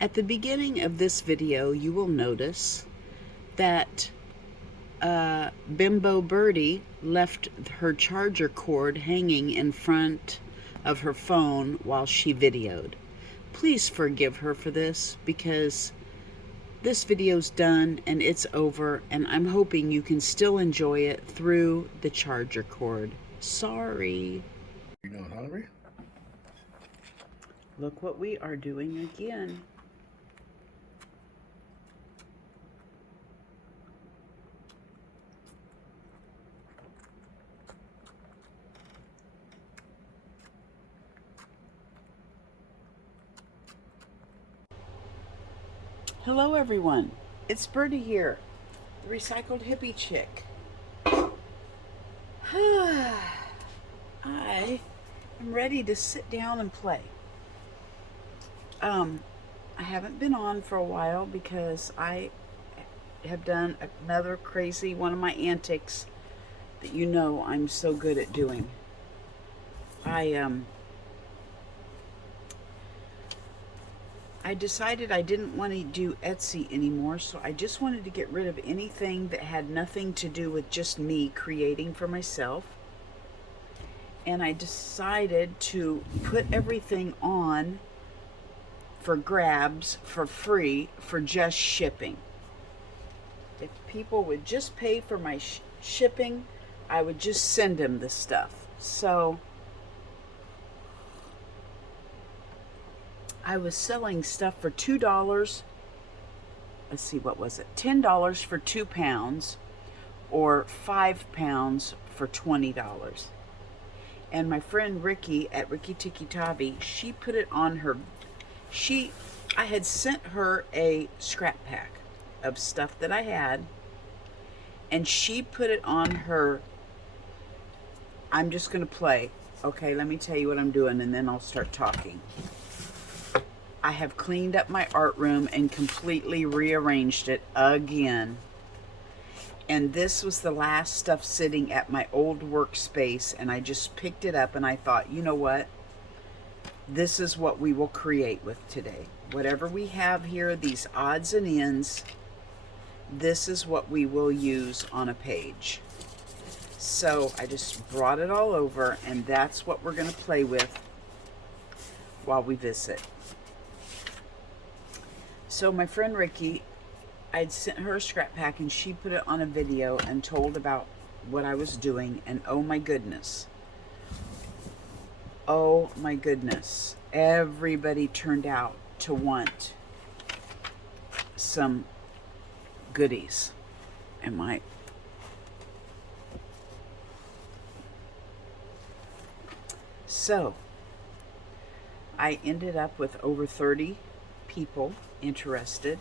At the beginning of this video, you will notice that Bimbo Birdie left her charger cord hanging in front of her phone while she videoed. Please forgive her for this because this video's done and it's over, and I'm hoping you can still enjoy it through the charger cord. Sorry. You not hungry? Look what we are doing again. Hello everyone, it's Birdie here, the recycled hippie chick. I am ready to sit down and play. I haven't been on for a while because I have done another crazy one of my antics that you know I'm so good at doing. I decided I didn't want to do Etsy anymore, so I just wanted to get rid of anything that had nothing to do with just me creating for myself. And I decided to put everything on for grabs for free for just shipping. If people would just pay for my shipping, I would just send them the stuff. So I was selling stuff for $2. Let's see, what was it? $10 for 2 pounds or 5 pounds for $20. And my friend Ricky at Ricky Tiki Tavi, she put it on her, I had sent her a scrap pack of stuff that I had, and she put it on her, I'm just going to play. Okay, let me tell you what I'm doing and then I'll start talking. I have cleaned up my art room and completely rearranged it again. And this was the last stuff sitting at my old workspace, and I just picked it up and I thought, you know what? This is what we will create with today. Whatever we have here, these odds and ends, this is what we will use on a page. So I just brought it all over, and that's what we're going to play with while we visit. So my friend Ricky, I'd sent her a scrap pack and she put it on a video and told about what I was doing, and oh my goodness, everybody turned out to want some goodies. So I ended up with over 30 people interested.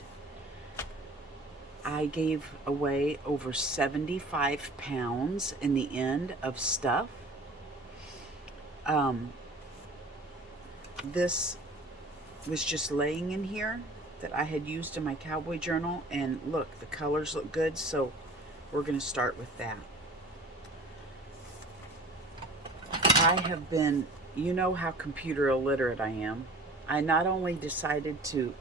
I gave away over 75 pounds in the end of stuff. This was just laying in here that I had used in my cowboy journal, and look, the colors look good, so we're going to start with that. I have been, you know how computer illiterate I am. I not only decided to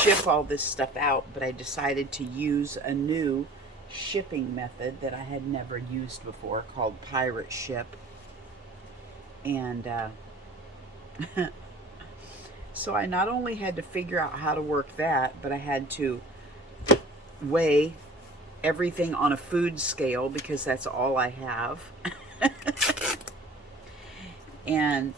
ship all this stuff out, but I decided to use a new shipping method that I had never used before called Pirate Ship. And so I not only had to figure out how to work that, but I had to weigh everything on a food scale because that's all I have. And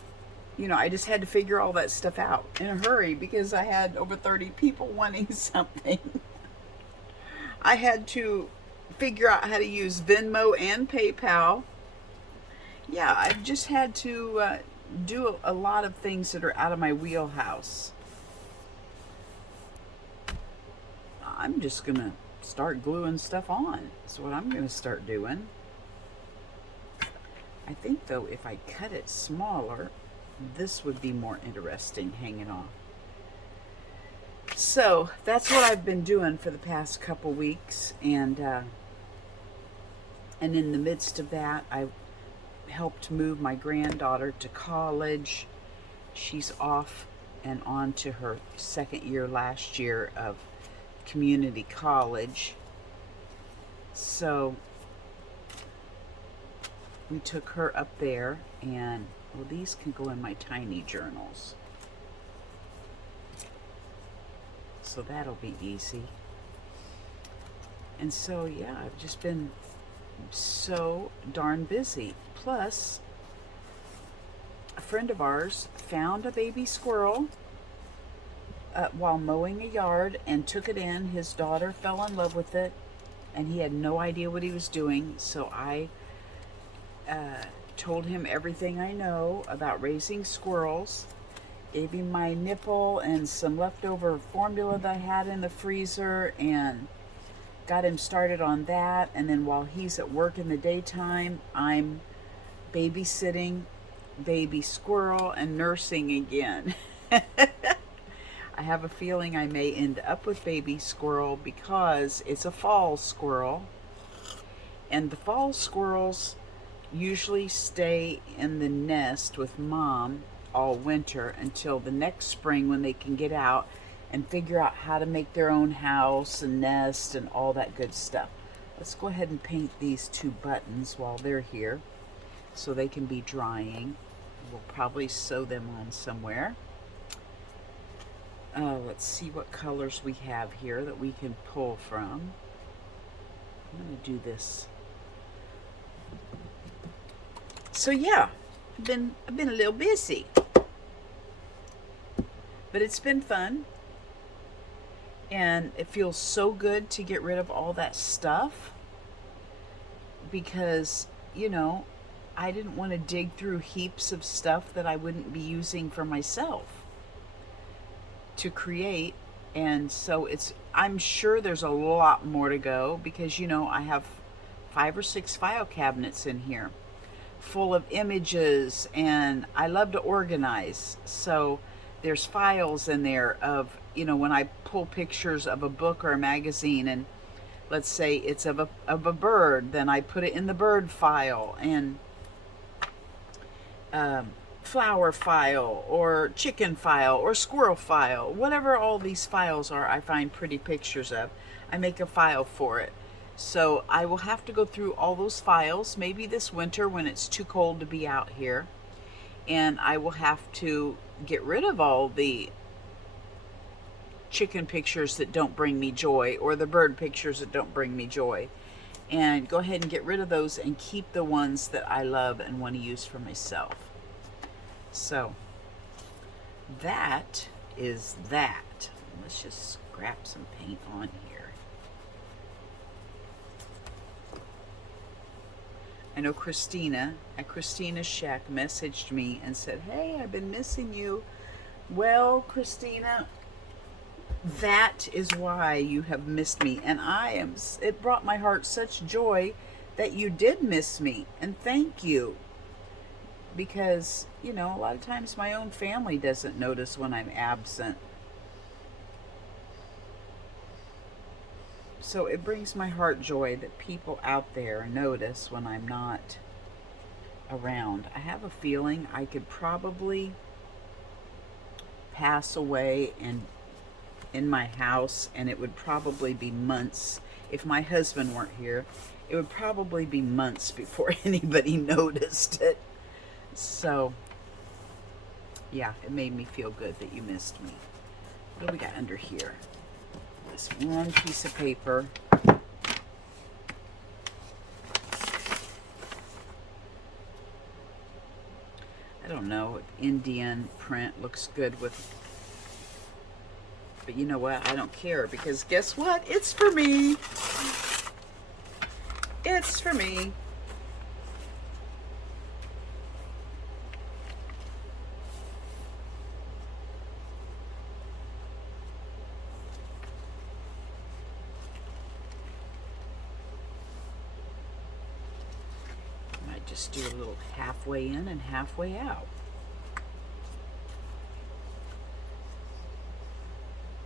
you know, I just had to figure all that stuff out in a hurry because I had over 30 people wanting something. I had to figure out how to use Venmo and PayPal. Yeah, I've just had to do a lot of things that are out of my wheelhouse. I'm just going to start gluing stuff on. That's what I'm going to start doing. I think, though, if I cut it smaller, this would be more interesting hanging off. So that's what I've been doing for the past couple weeks, and in the midst of that, I helped move my granddaughter to college. She's off and on to her second year last year of community college. So we took her up there, and well, these can go in my tiny journals, so that'll be easy. And so yeah, I've just been so darn busy. Plus, a friend of ours found a baby squirrel while mowing a yard and took it in. His daughter fell in love with it, and he had no idea what he was doing. So I told him everything I know about raising squirrels, gave him my nipple and some leftover formula that I had in the freezer, and got him started on that. And then while he's at work in the daytime, I'm babysitting baby squirrel and nursing again. I have a feeling I may end up with baby squirrel because it's a fall squirrel, and the fall squirrels usually stay in the nest with mom all winter until the next spring, when they can get out and figure out how to make their own house and nest and all that good stuff. Let's go ahead and paint these two buttons while they're here so they can be drying. We'll probably sew them on somewhere. Let's see what colors we have here that we can pull from. I'm going to do this. So yeah, I've been a little busy, but it's been fun, and it feels so good to get rid of all that stuff, because you know, I didn't want to dig through heaps of stuff that I wouldn't be using for myself to create. And so I'm sure there's a lot more to go, because you know, I have 5 or 6 file cabinets in here full of images, and I love to organize. So there's files in there of, you know, when I pull pictures of a book or a magazine, and let's say it's of a bird, then I put it in the bird file, and flower file or chicken file or squirrel file, whatever all these files are I find pretty pictures of, I make a file for it. So I will have to go through all those files maybe this winter when it's too cold to be out here, and I will have to get rid of all the chicken pictures that don't bring me joy, or the bird pictures that don't bring me joy, and go ahead and get rid of those and keep the ones that I love and want to use for myself. So that is that. Let's just scrap some paint on here. I know Kristina at Kristina's Shack messaged me and said, hey, I've been missing you. Well, Kristina, that is why you have missed me. And it brought my heart such joy that you did miss me. And thank you. Because, you know, a lot of times my own family doesn't notice when I'm absent. So it brings my heart joy that people out there notice when I'm not around. I have a feeling I could probably pass away in my house, and it would probably be months. If my husband weren't here, it would probably be months before anybody noticed it. So yeah, it made me feel good that you missed me. What do we got under here? This one piece of paper. I don't know, Indian print looks good with, but you know what? I don't care, because guess what? It's for me. It's for me. Just do a little halfway in and halfway out.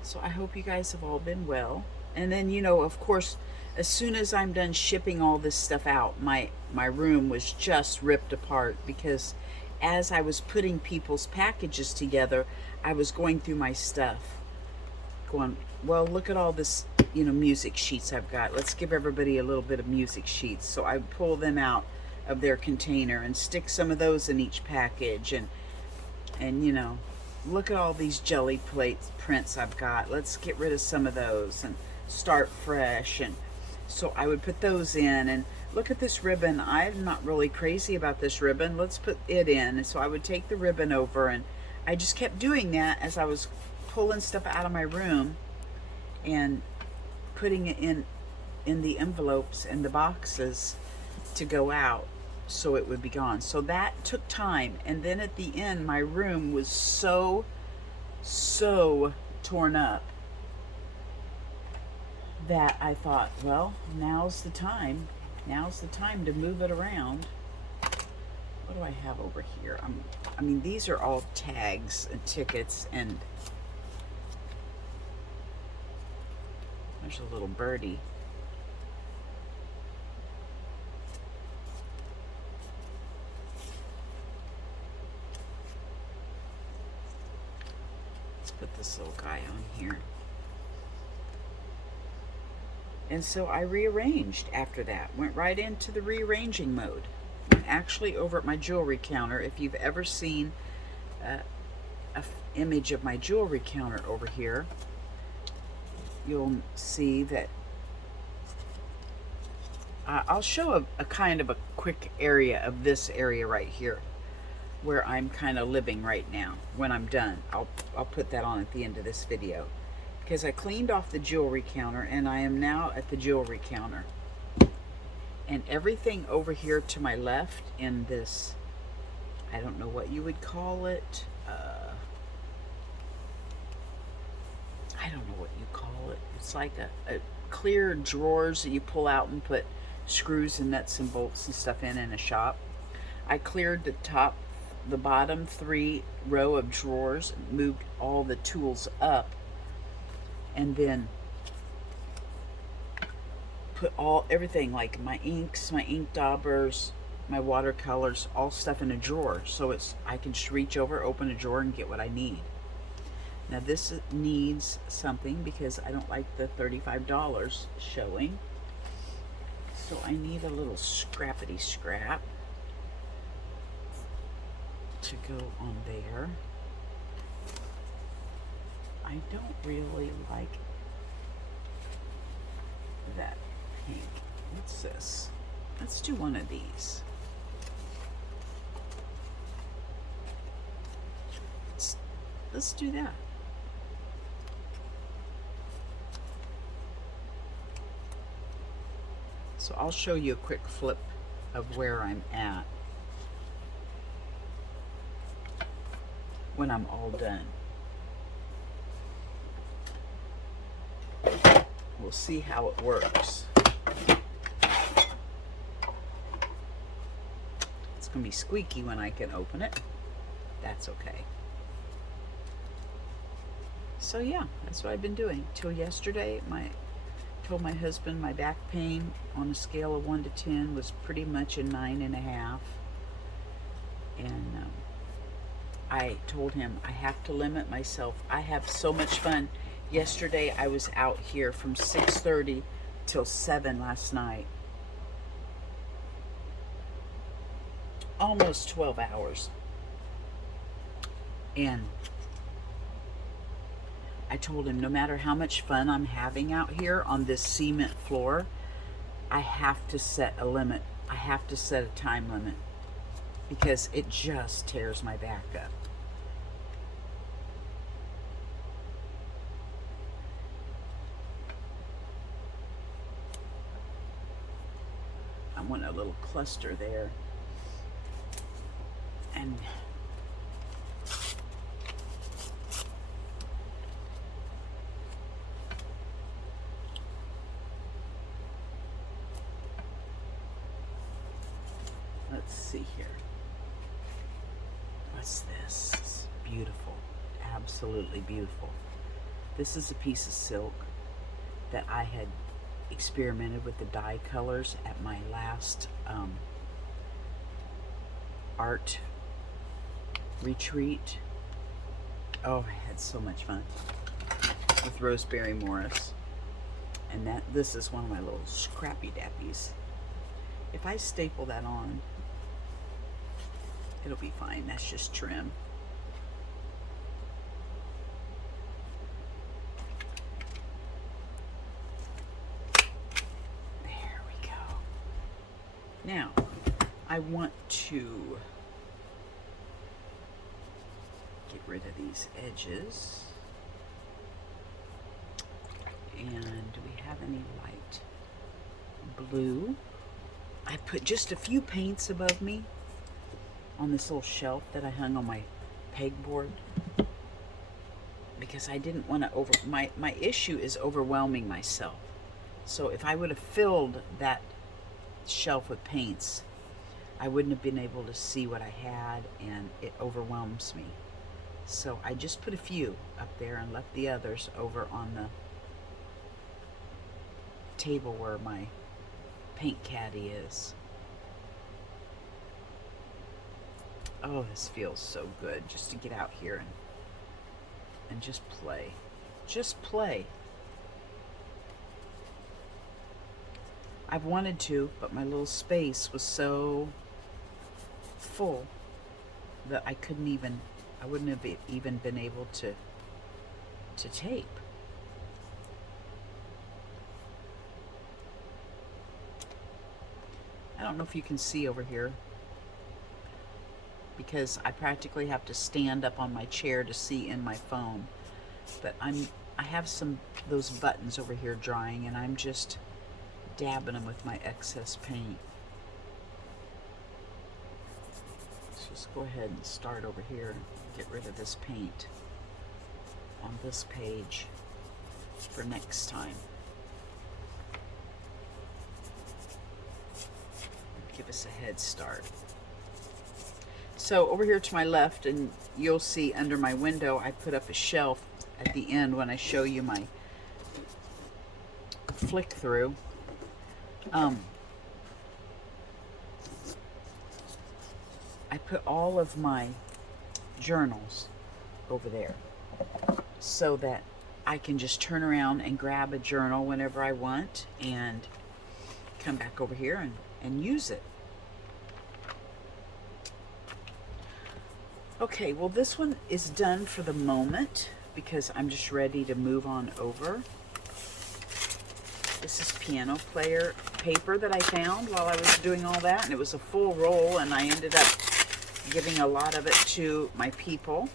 So I hope you guys have all been well. And then, you know, of course, as soon as I'm done shipping all this stuff out, my room was just ripped apart, because as I was putting people's packages together, I was going through my stuff, going, well, look at all this, you know, music sheets I've got. Let's give everybody a little bit of music sheets. So I pull them out of their container and stick some of those in each package, and you know, look at all these jelly plates prints I've got. Let's get rid of some of those and start fresh. And so I would put those in, and look at this ribbon. I'm not really crazy about this ribbon. Let's put it in. And so I would take the ribbon over, and I just kept doing that as I was pulling stuff out of my room and putting it in the envelopes and the boxes to go out so it would be gone. So that took time. And then at the end, my room was so torn up that I thought, well, now's the time to move it around. What do I have over here? I mean, these are all tags and tickets, and there's a little birdie. Put this little guy on here. And so I rearranged after that. Went right into the rearranging mode. I'm actually over at my jewelry counter. If you've ever seen an image of my jewelry counter over here, you'll see that I'll show a kind of a quick area of this area right here, where I'm kind of living right now. When I'm done, I'll put that on at the end of this video, because I cleaned off the jewelry counter and I am now at the jewelry counter. And everything over here to my left in this, I don't know what you would call it. I don't know what you call it. It's like a clear drawers that you pull out and put screws and nuts and bolts and stuff in a shop. I cleared the bottom 3 row of drawers, moved all the tools up, and then put everything like my inks, my ink daubers, my watercolors, all stuff in a drawer, so I can just reach over, open a drawer, and get what I need. Now this needs something because I don't like the $35 showing, so I need a little scrappity scrap to go on there. I don't really like that pink. What's this? Let's do one of these. Let's do that. So I'll show you a quick flip of where I'm at when I'm all done. We'll see how it works. It's gonna be squeaky when I can open it. That's okay. So yeah, that's what I've been doing. Till yesterday, told my husband my back pain on a scale of 1 to 10 was pretty much a 9.5. And I told him I have to limit myself. I have so much fun. Yesterday I was out here from 6:30 till 7 last night. Almost 12 hours. And I told him no matter how much fun I'm having out here on this cement floor, I have to set a limit. I have to set a time limit, because it just tears my back up. I want a little cluster there. And let's see here. What's this? It's beautiful. Absolutely beautiful. This is a piece of silk that I had experimented with the dye colors at my last art Retreat. Oh, I had so much fun with Rosemary Morris. And this is one of my little scrappy dappies. If I staple that on, it'll be fine. That's just trim. There we go. Now, I want to get rid of these edges. And do we have any light blue? I put just a few paints above me on this little shelf that I hung on my pegboard because I didn't want to my issue is overwhelming myself. So if I would have filled that shelf with paints, I wouldn't have been able to see what I had, and it overwhelms me. So I just put a few up there and left the others over on the table where my paint caddy is. Oh, this feels so good just to get out here and just play. Just play. I've wanted to, but my little space was so full that I wouldn't have even been able to tape. I don't know if you can see over here because I practically have to stand up on my chair to see in my phone. But I have those buttons over here drying, and I'm just dabbing them with my excess paint. Let's just go ahead and start over here and get rid of this paint on this page for next time. Give us a head start. So over here to my left, and you'll see under my window, I put up a shelf at the end when I show you my flick through. I put all of my journals over there so that I can just turn around and grab a journal whenever I want and come back over here and use it. Okay, well, this one is done for the moment because I'm just ready to move on over. This is piano player paper that I found while I was doing all that, and it was a full roll, and I ended up giving a lot of it to my people.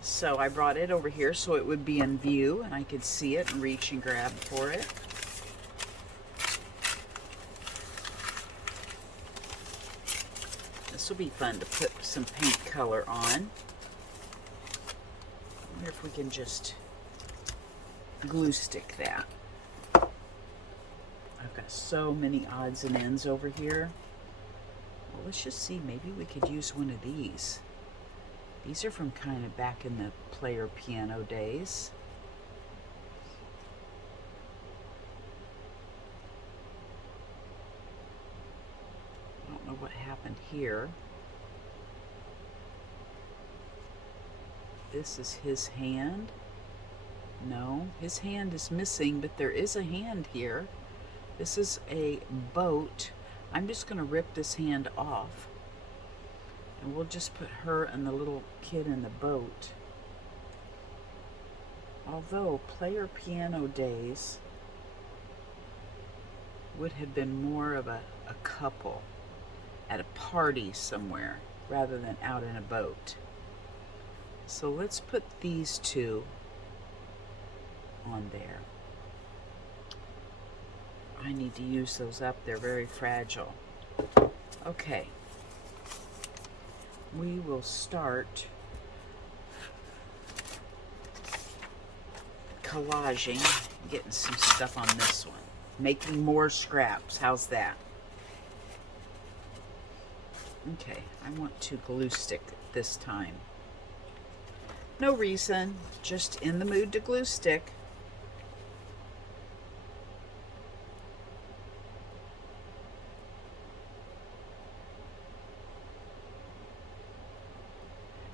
So I brought it over here so it would be in view and I could see it and reach and grab for it. This will be fun to put some paint color on. I wonder if we can just glue stick that. I've got so many odds and ends over here. Well, let's just see, maybe we could use one of these. These are from kind of back in the player piano days. I don't know what happened here. This is his hand. No, his hand is missing, but there is a hand here. This is a boat. I'm just going to rip this hand off. And we'll just put her and the little kid in the boat. Although player piano days would have been more of a couple at a party somewhere rather than out in a boat. So let's put these two on there. I need to use those up. They're very fragile. Okay. We will start collaging, getting some stuff on this one. Making more scraps. How's that? Okay, I want to glue stick this time. No reason, just in the mood to glue stick.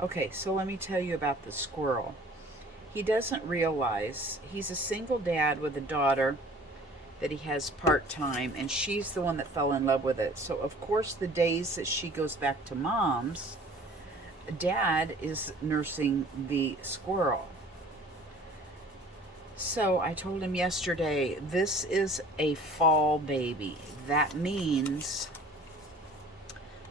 Okay, so let me tell you about the squirrel. He doesn't realize he's a single dad with a daughter that he has part-time, and she's the one that fell in love with it. So of course the days that she goes back to mom's, dad is nursing the squirrel. So I told him yesterday, this is a fall baby. That means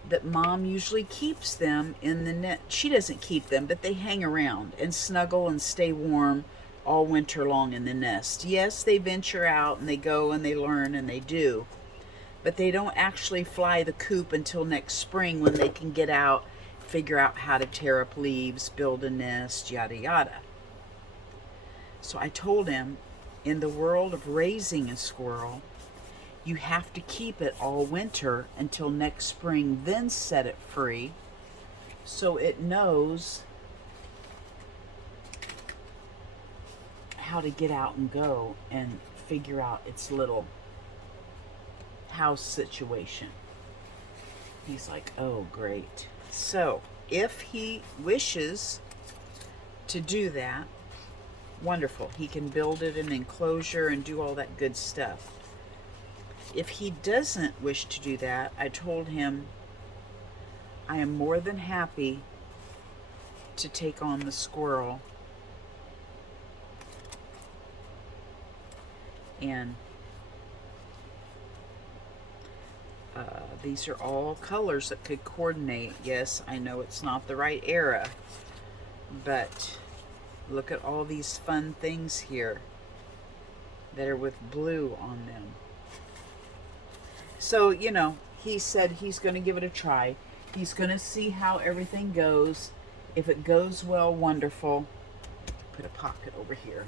that mom usually keeps them in the net. She doesn't keep them, but they hang around and snuggle and stay warm all winter long in the nest. Yes, they venture out and they go and they learn and they do, but they don't actually fly the coop until next spring, when they can get out, figure out how to tear up leaves, build a nest, yada yada. So I told him, in the world of raising a squirrel, you have to keep it all winter until next spring, then set it free so it knows how to get out and go and figure out its little house situation. He's like, oh, great. So if he wishes to do that, wonderful. He can build it an enclosure and do all that good stuff. If he doesn't wish to do that, I told him I am more than happy to take on the squirrel and these are all colors that could coordinate. Yes, I know it's not the right era, but look at all these fun things here that are with blue on them. So, you know, he said he's going to give it a try. He's going to see how everything goes. If it goes well, wonderful. Put a pocket over here.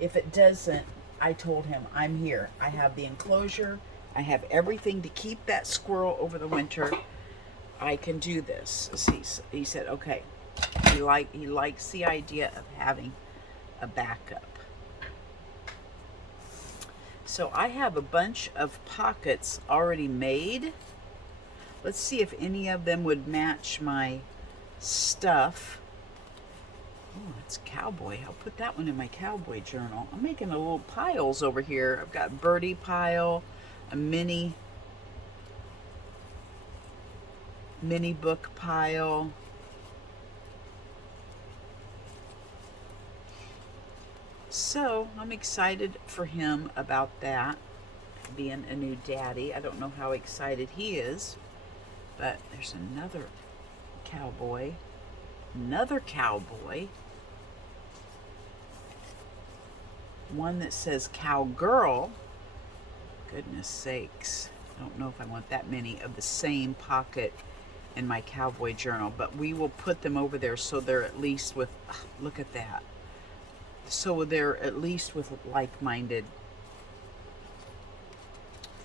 If it doesn't, I told him, I'm here. I have the enclosure. I have everything to keep that squirrel over the winter. I can do this. He said, okay. He likes the idea of having a backup. So I have a bunch of pockets already made. Let's see if any of them would match my stuff. Oh, that's cowboy. I'll put that one in my cowboy journal. I'm making a little piles over here. I've got birdie pile, a mini book pile. So I'm excited for him about that, being a new daddy. I don't know how excited he is, but there's another cowboy, one that says cowgirl. Goodness sakes, I don't know if I want that many of the same pocket in my cowboy journal, but we will put them over there so they're at least with, look at that. So they're at least with like-minded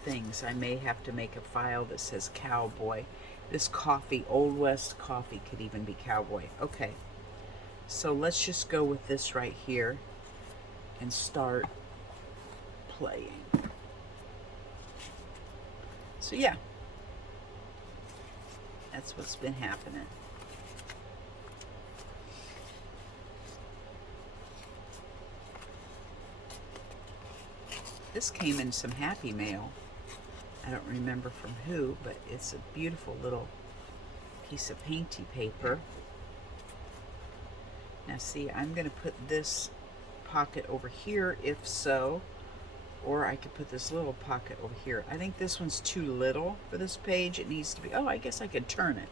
things. I may have to make a file that says cowboy. This coffee, Old West coffee, could even be cowboy. Okay, so let's just go with this right here and start playing. So yeah, that's what's been happening. This came in some Happy Mail. I don't remember from who, but it's a beautiful little piece of painty paper. Now see, I'm going to put this pocket over here if so, or I could put this little pocket over here. I think this one's too little for this page. It needs to be, oh, I guess I could turn it.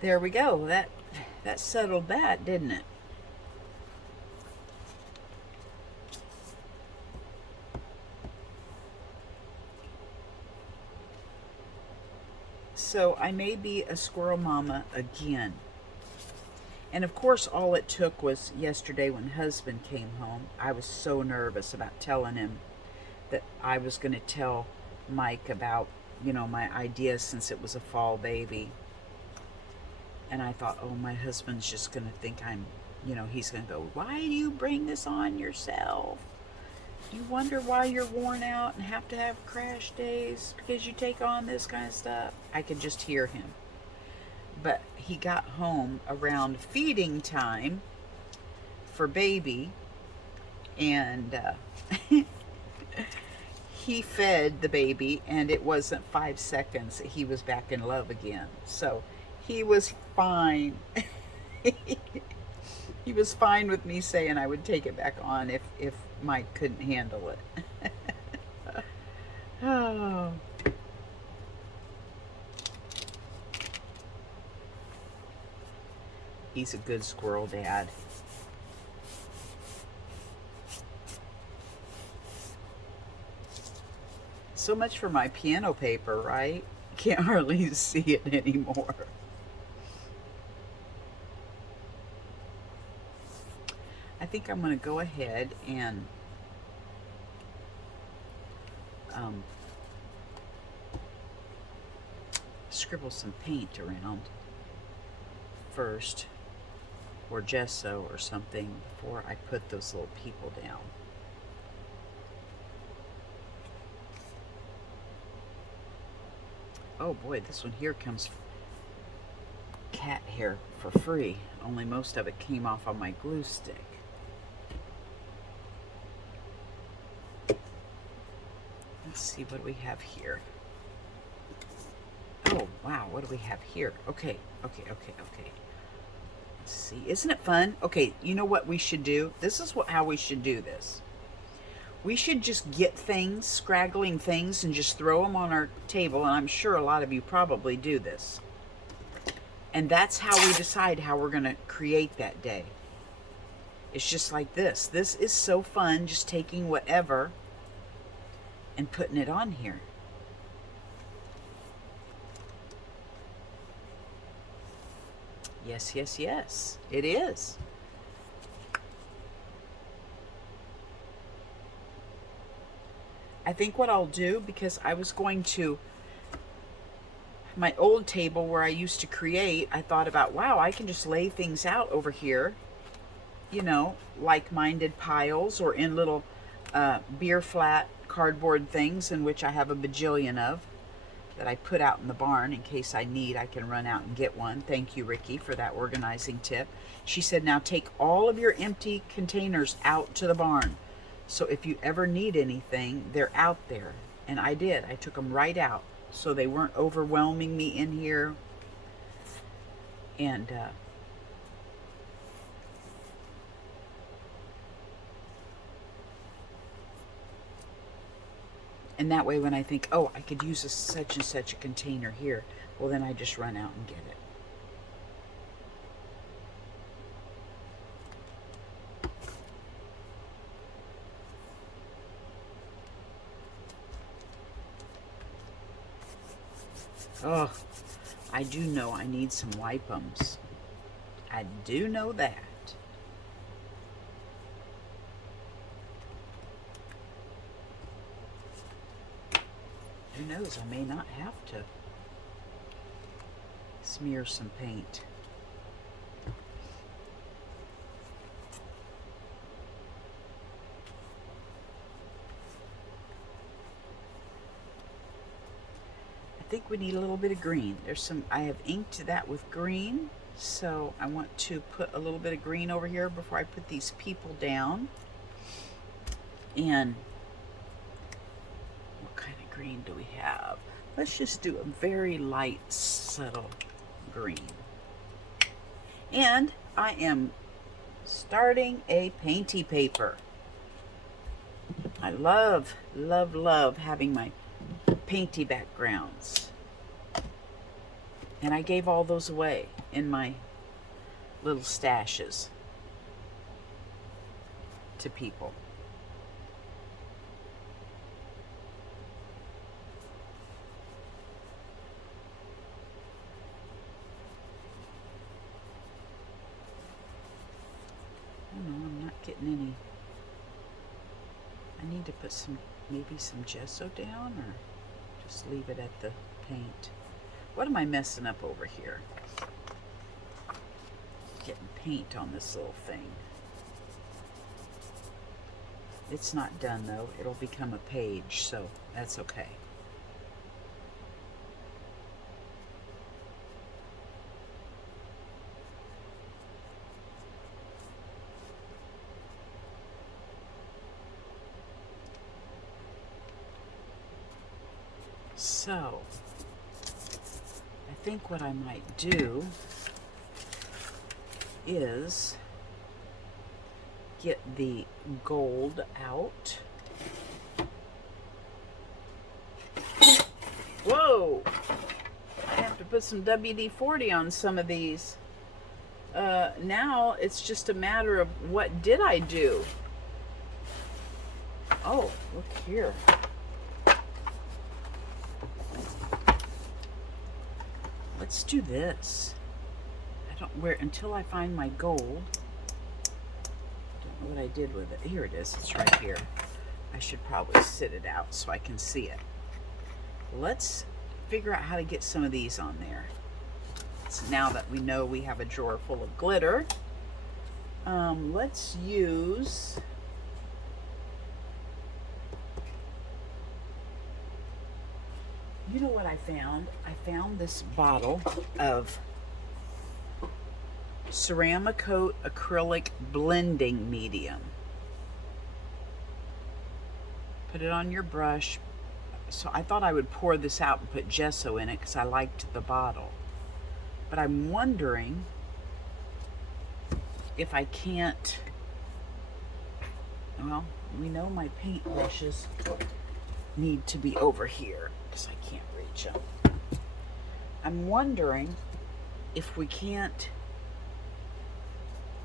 There we go. That settled that, didn't it? So I may be a squirrel mama again. And of course, all it took was yesterday when husband came home. I was so nervous about telling him that I was going to tell Mike about, you know, my idea since it was a fall baby. And I thought, oh, my husband's just going to think I'm, you know, he's going to go, why do you bring this on yourself? You wonder why you're worn out and have to have crash days because you take on this kind of stuff. I could just hear him. but he got home around feeding time for baby, and he fed the baby, and it wasn't 5 seconds he was back in love again. So he was fine. He was fine with me saying I would take it back on if Mike couldn't handle it. Oh. He's a good squirrel dad. So much for my piano paper, right? Can't hardly see it anymore. I think I'm going to go ahead and scribble some paint around first, or gesso or something, before I put those little people down. Oh boy, this one here comes cat hair for free, only most of it came off on my glue stick. Let's see, what do we have here? Oh wow, what do we have here? Okay. Let's see, isn't it fun? Okay, you know what we should do? This is how we should do this. We should just get things, scraggling things, and just throw them on our table, and I'm sure a lot of you probably do this. And that's how we decide how we're going to create that day. It's just like this. This is so fun, just taking whatever and putting it on here. Yes, it is. I think what I'll do, because I was going to, my old table where I used to create, I thought about, wow, I can just lay things out over here, you know, like-minded piles, or in little beer flat cardboard things, in which I have a bajillion of, that I put out in the barn in case I can run out and get one. Thank you, Ricky, for that organizing tip. She said, now take all of your empty containers out to the barn. So if you ever need anything, they're out there. And I did. I took them right out, so they weren't overwhelming me in here. And that way, when I think, oh, I could use such and such a container here, well, then I just run out and get it. Oh, I do know I need some wipe-ums. I do know that. Who knows, I may not have to smear some paint. I think we need a little bit of green. I have inked that with green, so I want to put a little bit of green over here before I put these people down. And what kind of green do we have? Let's just do a very light, subtle green. And I am starting a painty paper. I love having my painty backgrounds. And I gave all those away in my little stashes to people. Oh no, I'm not getting any. I need to put maybe some gesso down, or just leave it at the paint. What am I messing up over here? Getting paint on this little thing. It's not done though. It'll become a page, so that's okay. So, I think what I might do is get the gold out. Whoa! I have to put some WD-40 on some of these. Now it's just a matter of what did I do? Oh, look here. Let's do this. I don't where until I find my gold. I don't know what I did with it. Here it is. It's right here. I should probably sit it out so I can see it. Let's figure out how to get some of these on there. So now that we know we have a drawer full of glitter, let's use you know what I found? I found this bottle of Ceramicoat acrylic blending medium. Put it on your brush. So I thought I would pour this out and put gesso in it because I liked the bottle. But I'm wondering if I can't, well, we know my paint brushes need to be over here because I can't reach them. I'm wondering if we can't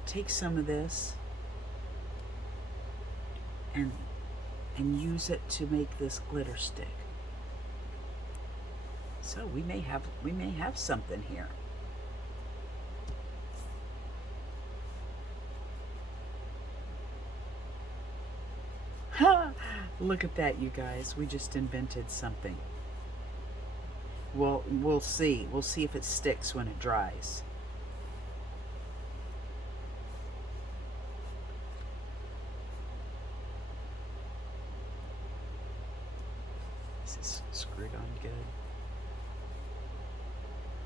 take some of this and use it to make this glitter stick. So we may have something here. Look at that, you guys. We just invented something. Well, we'll see. We'll see if it sticks when it dries. Is this screwed on good?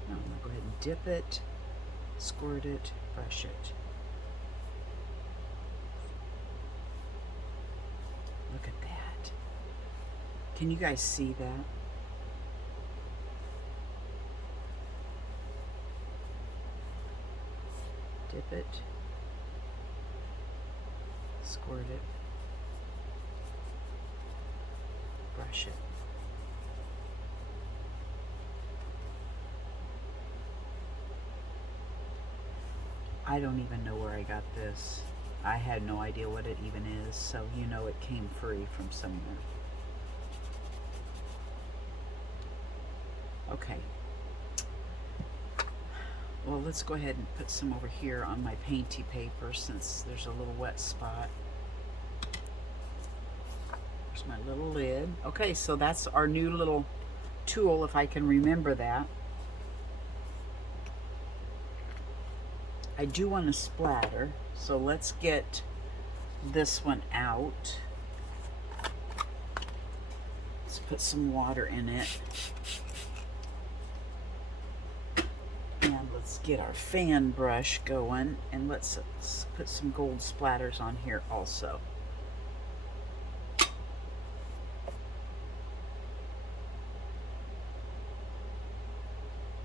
No, I'm going to go ahead and dip it, squirt it, brush it. Look at that. Can you guys see that? Dip it, squirt it, brush it. I don't even know where I got this. I had no idea what it even is, so you know it came free from somewhere. Okay. Well, let's go ahead and put some over here on my painty paper since there's a little wet spot. There's my little lid. Okay, so that's our new little tool, if I can remember that. I do want to splatter, so let's get this one out. Let's put some water in it. And let's get our fan brush going, and let's put some gold splatters on here also.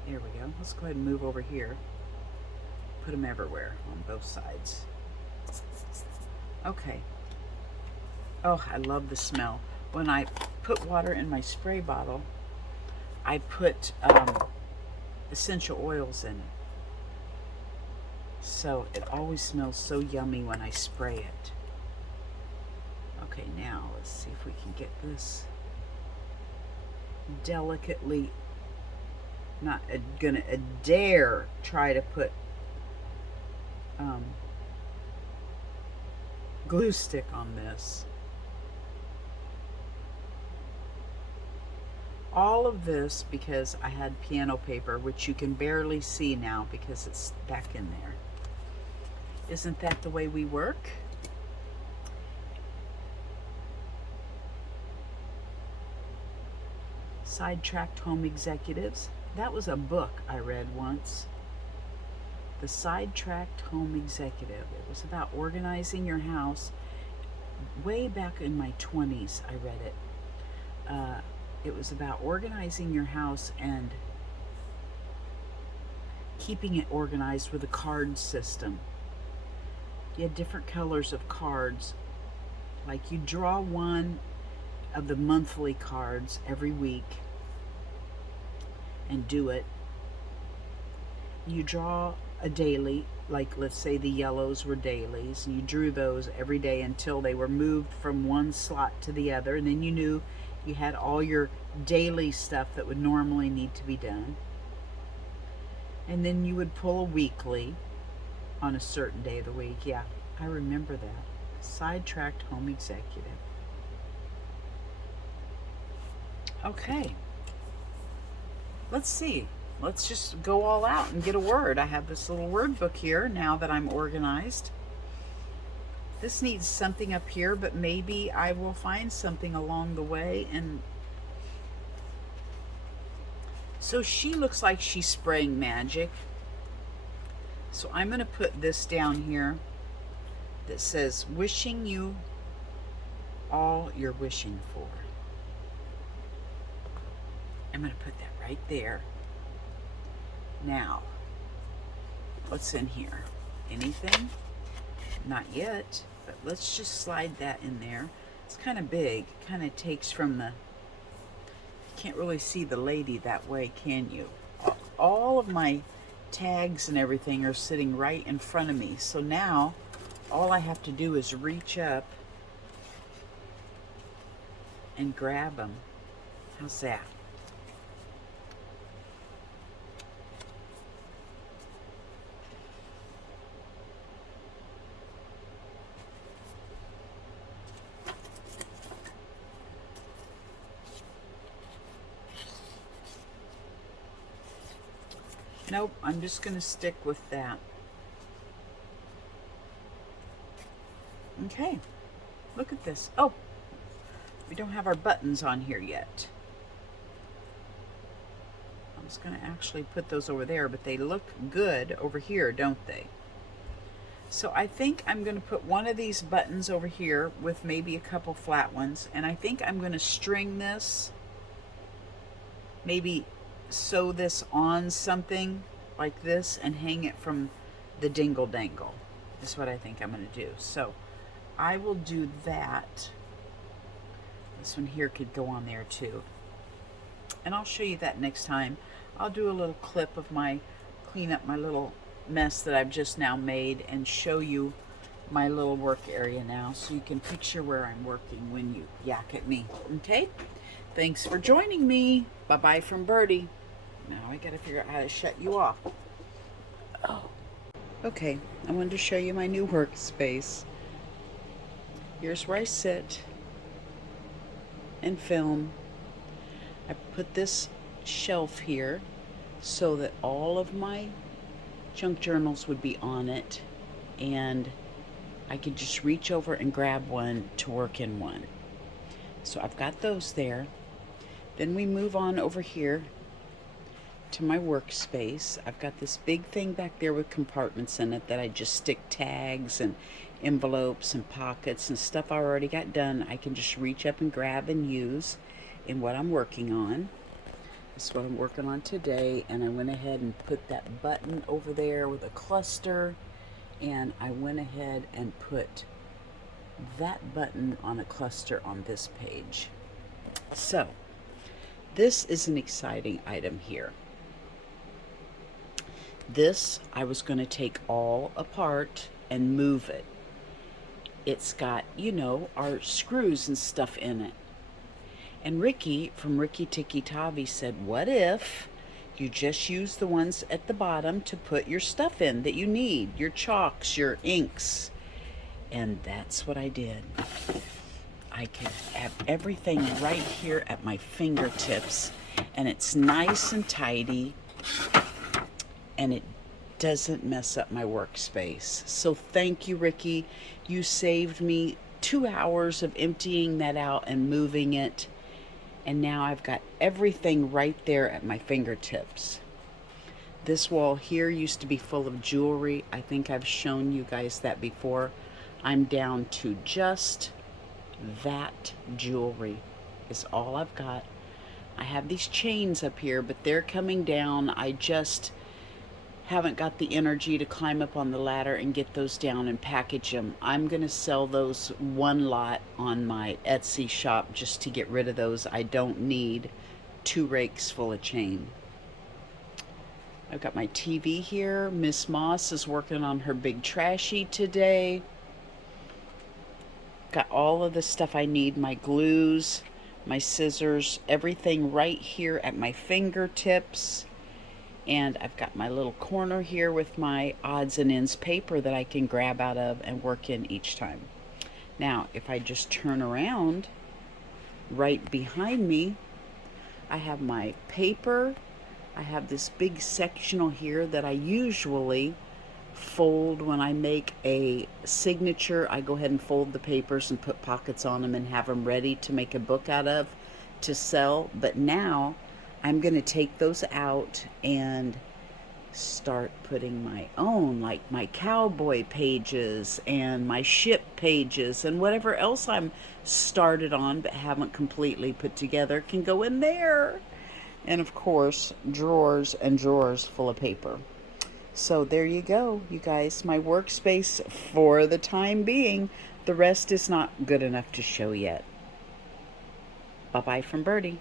There we go. Let's go ahead and move over here. Put them everywhere on both sides. Okay. Oh, I love the smell. When I put water in my spray bottle, I put essential oils in it. So it always smells so yummy when I spray it. Okay, now let's see if we can get this delicately, not gonna dare try to put glue stick on this. All of this because I had piano paper, which you can barely see now because it's back in there. Isn't that the way we work? Sidetracked Home Executives. That was a book I read once. The Sidetracked Home Executive. It was about organizing your house. Way back in my 20s, I read it. it was about organizing your house and keeping it organized with a card system. You had different colors of cards. Like you draw one of the monthly cards every week and do it. You draw a daily, like let's say the yellows were dailies, and you drew those every day until they were moved from one slot to the other, and then you knew you had all your daily stuff that would normally need to be done. And then you would pull a weekly on a certain day of the week. Yeah, I remember that. Sidetracked home executive. Okay. Let's see. Let's just go all out and get a word. I have this little word book here now that I'm organized. This needs something up here, but maybe I will find something along the way. And so she looks like she's spraying magic. So I'm going to put this down here that says, wishing you all you're wishing for. I'm going to put that right there. Now, what's in here? Anything? Not yet, but let's just slide that in there. It's kind of big. Kind of takes from the... Can't really see the lady that way, can you? All of my tags and everything are sitting right in front of me. So now, all I have to do is reach up and grab them. How's that? Nope, I'm just going to stick with that. Okay, look at this. Oh, we don't have our buttons on here yet. I was going to actually put those over there, but they look good over here, don't they? So I think I'm going to put one of these buttons over here with maybe a couple flat ones, and I think I'm going to string this, maybe sew this on something like this and hang it from the dingle dangle. Is what I think I'm going to do. So I will do that. This one here could go on there too. And I'll show you that next time. I'll do a little clip of my, clean up my little mess that I've just now made and show you my little work area now so you can picture where I'm working when you yak at me. Okay? Thanks for joining me. Bye-bye from Birdie. Now I gotta figure out how to shut you off. Oh. Okay, I wanted to show you my new workspace. Here's where I sit and film. I put this shelf here so that all of my junk journals would be on it, and I could just reach over and grab one to work in one. So I've got those there. Then we move on over here to my workspace. I've got this big thing back there with compartments in it that I just stick tags and envelopes and pockets and stuff I already got done. I can just reach up and grab and use in what I'm working on. That's what I'm working on today, and I went ahead and put that button over there with a cluster, and I went ahead and put that button on a cluster on this page. So this is an exciting item here. This I was going to take all apart and move it. It's got, you know, our screws and stuff in it. And Ricky from Ricky Tiki Tavi said, what if you just use the ones at the bottom to put your stuff in that you need, your chalks, your inks. And that's what I did. I can have everything right here at my fingertips, and it's nice and tidy, and it doesn't mess up my workspace. So thank you, Ricky. You saved me 2 hours of emptying that out and moving it, and now I've got everything right there at my fingertips. This wall here used to be full of jewelry. I think I've shown you guys that before. I'm down to just that jewelry is all I've got. I have these chains up here, but they're coming down. I just haven't got the energy to climb up on the ladder and get those down and package them. I'm going to sell those one lot on my Etsy shop just to get rid of those. I don't need 2 rakes full of chain. I've got my TV here. Miss Moss is working on her big trashy today. Got all of the stuff I need, my glues, my scissors, everything right here at my fingertips. And I've got my little corner here with my odds and ends paper that I can grab out of and work in each time. Now, if I just turn around, right behind me, I have my paper. I have this big sectional here that I usually fold when I make a signature. I go ahead and fold the papers and put pockets on them and have them ready to make a book out of to sell. But now I'm going to take those out and start putting my own, like my cowboy pages and my ship pages and whatever else I'm started on but haven't completely put together can go in there. And of course, drawers and drawers full of paper. So there you go, you guys, my workspace for the time being. The rest is not good enough to show yet. Bye-bye from Birdie.